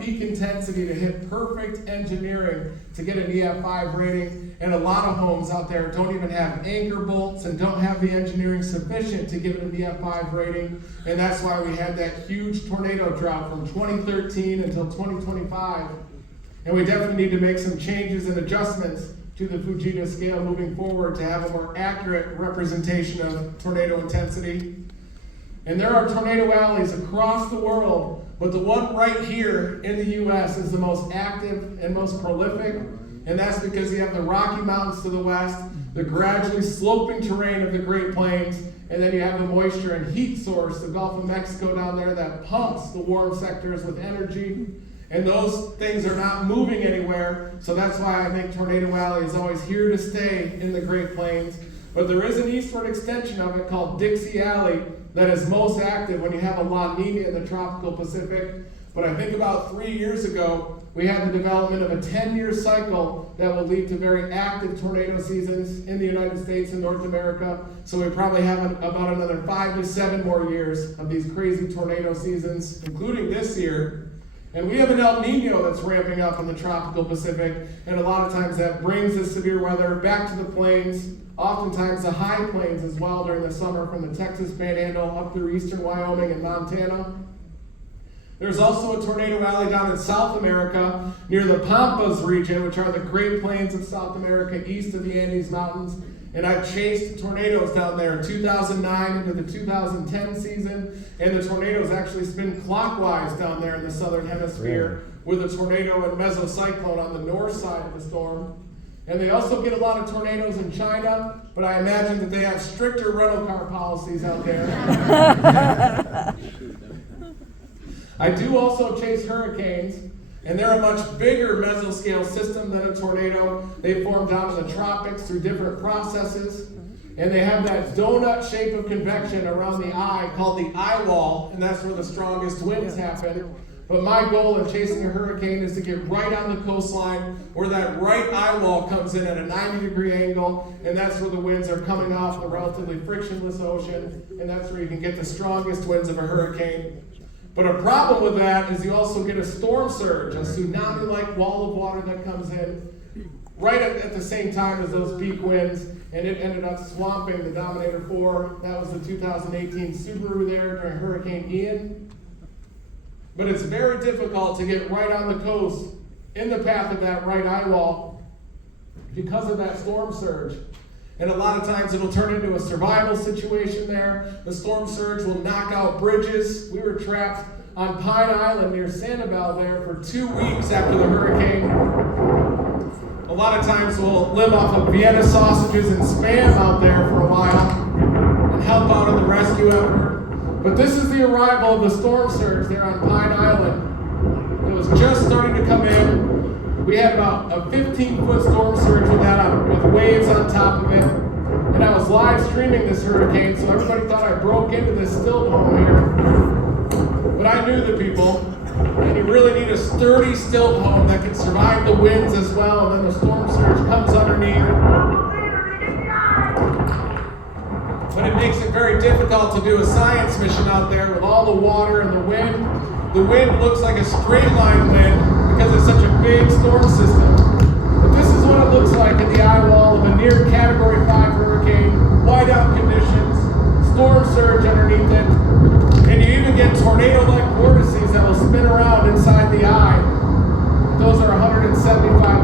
peak intensity to hit perfect engineering to get an EF5 rating, and a lot of homes out there don't even have anchor bolts and don't have the engineering sufficient to give it an EF5 rating, and that's why we had that huge tornado drought from 2013 until 2025. And we definitely need to make some changes and adjustments to the Fujita scale moving forward to have a more accurate representation of tornado intensity. And there are tornado alleys across the world, but the one right here in the U.S. is the most active and most prolific, and that's because you have the Rocky Mountains to the west, the gradually sloping terrain of the Great Plains, and then you have the moisture and heat source, the Gulf of Mexico down there that pumps the warm sectors with energy. And those things are not moving anywhere, so that's why I think Tornado Alley is always here to stay in the Great Plains. But there is an eastward extension of it called Dixie Alley that is most active when you have a La Nina in the tropical Pacific. But I think about 3 years ago, we had the development of a 10-year cycle that will lead to very active tornado seasons in the United States and North America. So we probably have about another 5 to 7 more years of these crazy tornado seasons, including this year. And we have an El Nino that's ramping up in the tropical Pacific, and a lot of times that brings the severe weather back to the plains, oftentimes the high plains as well during the summer from the Texas Panhandle up through eastern Wyoming and Montana. There's also a tornado alley down in South America near the Pampas region, which are the Great Plains of South America east of the Andes Mountains. And I chased tornadoes down there in 2009 into the 2010 season, and the tornadoes actually spin clockwise down there in the southern hemisphere with a tornado and mesocyclone on the north side of the storm. And they also get a lot of tornadoes in China, but I imagine that they have stricter rental car policies out there. I do also chase hurricanes. And they're a much bigger mesoscale system than a tornado. They form down in the tropics through different processes. And they have that donut shape of convection around the eye called the eye wall, and that's where the strongest winds happen. But my goal in chasing a hurricane is to get right on the coastline where that right eye wall comes in at a 90-degree angle, and that's where the winds are coming off the relatively frictionless ocean, and that's where you can get the strongest winds of a hurricane. But a problem with that is you also get a storm surge, a tsunami-like wall of water that comes in right at the same time as those peak winds, and it ended up swamping the Dominator 4. That was the 2018 Subaru there during Hurricane Ian. But it's very difficult to get right on the coast in the path of that right eye wall because of that storm surge. And a lot of times it'll turn into a survival situation there. The storm surge will knock out bridges. We were trapped on Pine Island near Sanibel there for 2 weeks after the hurricane. A lot of times we'll live off of Vienna sausages and Spam out there for a while and help out in the rescue effort. But this is the arrival of the storm surge there on Pine Island. It was just starting to come in. We had about a 15-foot storm surge with waves on top of it. And I was live streaming this hurricane, so everybody thought I broke into this stilt home here. But I knew the people, and you really need a sturdy stilt home that can survive the winds as well, and then the storm surge comes underneath. But it makes it very difficult to do a science mission out there with all the water and the wind. The wind looks like a straight line wind because it's such a big storm system. But this is what it looks like in the eye wall of a near Category 5 hurricane, whiteout conditions, storm surge underneath it, and you even get tornado-like vortices that will spin around inside the eye. Those are 175